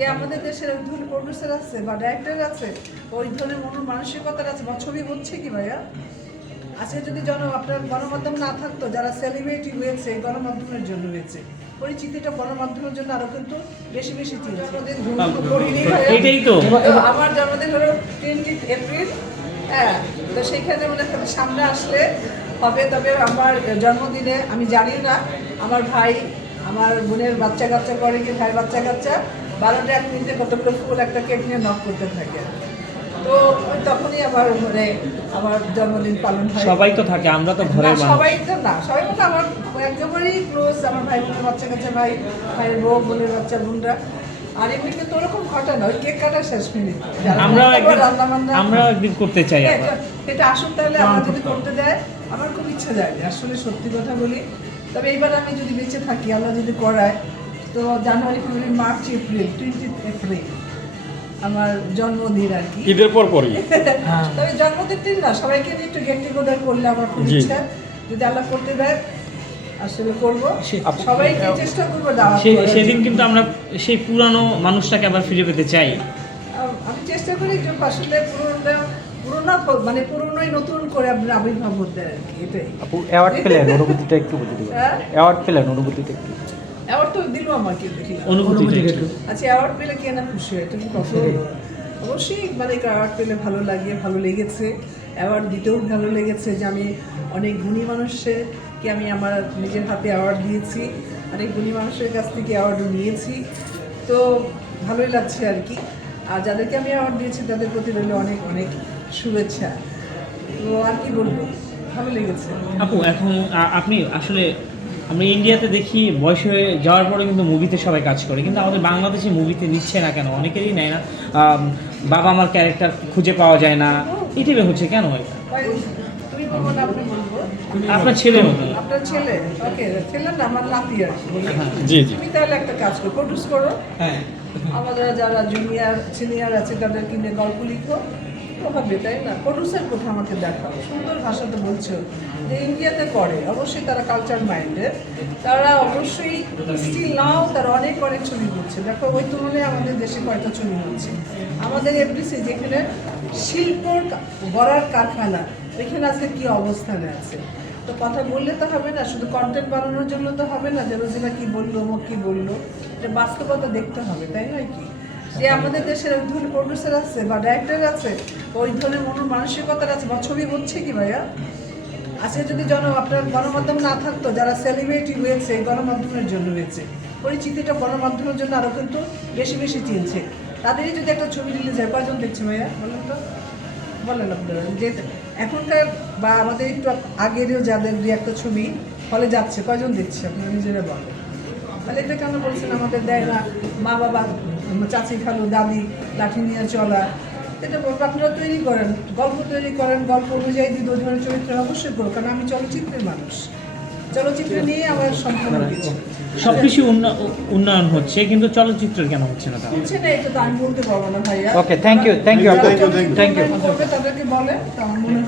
যে আমাদের দেশের ওই ধরনের প্রডিউসার আছে বা ডাইরেক্টর আছে ওই ধরনের মন মানসিকতার আছে বা ছবি হচ্ছে কি ভাইয়া? আজকে যদি জন আপনার গণমাধ্যম না থাকতো যারা সেলিব্রিটি হয়েছে গণমাধ্যমের জন্য হয়েছে পরিচিতিটা গণমাধ্যমের জন্য আরও কিন্তু বেশি বেশি ভাইয়া। এটাই তো। তো আমার জন্মদিন হলো টোয়েন্টি এপ্রিল হ্যাঁ তো সেইখানে মনে হয় সামনে আসলে হবে তবে আমার জন্মদিনে আমি জানি না আমার ভাই আমার বোনের বাচ্চা কাচ্চা করে কি ভাই বাচ্চা কাচ্চা বারোটা এক মিনিটে কতগুলো ফুল একটা কেক নিয়ে নক করতে থাকে। তো তখনই আমার মানে আমার জন্মদিন পালন হয়। সবাই তো থাকে আমরা তো মানুষ। সবাই তো না সবাই বলতে আমার একেবারেই ক্লোজ আমার ভাই বোনের বাচ্চা কাচ্চা ভাই ভাইয়ের বউ বোনের বাচ্চা বোনরা। আর এমনি কিন্তু ওরকম ঘটে না ওই কেক কাটা শেষ মিনিট রান্না বান্না একদিন করতে চাই হ্যাঁ, এটা- এটা আসুন তাহলে আমার যদি করতে দেয়। আমার খুব ইচ্ছা যায় আসলে সত্যি কথা বলি। তবে এইবার আমি যদি বেঁচে থাকি আল্লাহ যদি করায় তো January February March April twenty April আমার জন্মদিন আর কি। ঈদের পর পরই? তবে জন্মদিন দিন না সবাইকে নিয়ে একটু গেট টুগেদার করলে আমার খুব। ইচ্ছা। যদি আল্লাহ করতে দেয় আসলে করব। সবাইকে চেষ্টা করব দাওয়াত সে- সেদিন কিন্তু আমরা সেই পুরানো মানুষটাকে আবার ফিরে পেতে চাই। আমি চেষ্টা করি যে আসলে পুরোনো পুরোনো মানে পুরোনোই নতুন করে আপনার আবির্ভাব হতে আর কি এটাই। অ্যাওয়ার্ড পেলেন অনুভূতিটা একটু বলে দিবেন। হ্যাঁ? অ্যাওয়ার্ড পেলেন অনুভূতিটা একটু। অ্যাওয়ার্ড তো দিল আমাকে দেখি অনুভূতিটা আচ্ছা অ্যাওয়ার্ড পেলে কে না খুশি হয়? তুমি কত অবশ্যই মানে অ্যাওয়ার্ড পেলে ভালো লাগে ভালো লেগেছে। অ্যাওয়ার্ড দিতেও ভালো লেগেছে যে আমি অনেক গুণী মানুষকে আমি আমার নিজের হাতে অ্যাওয়ার্ড দিয়েছি অনেক গুণী মানুষের কাছ থেকে অ্যাওয়ার্ডও নিয়েছি। তো ভালোই লাগছে আর কি। আর যাদেরকে আমি অ্যাওয়ার্ড দিয়েছি তাদের প্রতি রইল অনেক অনেক শুভেচ্ছা। তো আর কি বলব? ভালো লেগেছে। আপু এখন আপনি আসলে আমরা ইন্ডিয়াতে দেখি বয়স হয়ে যাওয়ার পরে কিন্তু মুভিতে সবাই কাজ করে। কিন্তু আমাদের বাংলাদেশে মুভিতে নিচ্ছে না কেন? অনেকেরই নেয় না। বাবা আমার ক্যারেক্টার খুঁজে পাওয়া যায় না। এই টাইপের হচ্ছে কেন এটা? তুমি বলব না আপনি বলব আপনার ছেলে মতো আপনার ছেলে? ওকে ছেলে না আমার নাতি আর জি জি। তুমি তাহলে একটা কাজ করো প্রডিউস করো। হ্যাঁ। আমাদের যারা জুনিয়র সিনিয়র আছে তাদেরকে নিয়ে গল্প লিখো। হবে তাই না? প্রডিউসার কোথাও আমাকে দেখাও। সুন্দর ভাষাতে বলছো যে ইন্ডিয়াতে করে। অবশ্যই তারা কালচার মাইন্ডে তারা অবশ্যই স্টিল নাও তারা অনেক অনেক ছবি করছে দেখো, ওই তুলনায় আমাদের দেশে কয়টা ছবি হচ্ছে? আমাদের এফডিসি যেখানে শিল্প গড়ার কারখানা এখানে আজকে কি অবস্থানে আছে? তো কথা বললে তো হবে না, শুধু কন্টেন্ট বানানোর জন্য তো হবে না, যে রোজিনা কি বলল অমুক কি বলল? এটা বাস্তবতা দেখতে হবে, তাই নয় কি? যে আমাদের দেশের ওই ধরনের প্রডিউসার আছে বা ডাইরেক্টর আছে, ওই ধরনের মন মানসিকতার আছে বা ছবি হচ্ছে কি ভাইয়া? আজকে যদি জন আপনার গণমাধ্যম না থাকতো, যারা সেলিব্রিটি হয়েছে গণমাধ্যমের জন্য হয়েছে, পরিচিতিটা গণমাধ্যমের জন্য আরও কিন্তু বেশি বেশি চিনছে তাদেরই যদি একটা ছবি রিলিজ হয়, কয়জন দেখছে ভাইয়া? বলেন তো। বলেন আপনারা, যে এখনকার বা আমাদের একটু আগেরও যাদের দু একটা ছবি হলে যাচ্ছে, কয়জন দেখছে? আপনারা নিজেরা বলেন। তাহলে এটা কেন বলছেন আমাদের দেয় না মা বাবা চাচি খালু দাদি লাঠি নিয়ে চলা। এটা আপনারা তৈরি করেন গল্প তৈরি করেন গল্প অনুযায়ী যদি ওই ধরনের চরিত্র অবশ্যই করো কারণ আমি চলচ্চিত্রের মানুষ। চলচ্চিত্র নিয়ে আমার সম্পূর্ণ কিছু। সবকিছু উন্নয়ন হচ্ছে কিন্তু চলচ্চিত্রের কেন হচ্ছে না হচ্ছে না এটা তো আমি বলতে পারব না ভাইয়া। Thank you, চলচ্চিত্র thank you. উন্নয়ন করবে তাদেরকে বলে তো আমার মনে হয়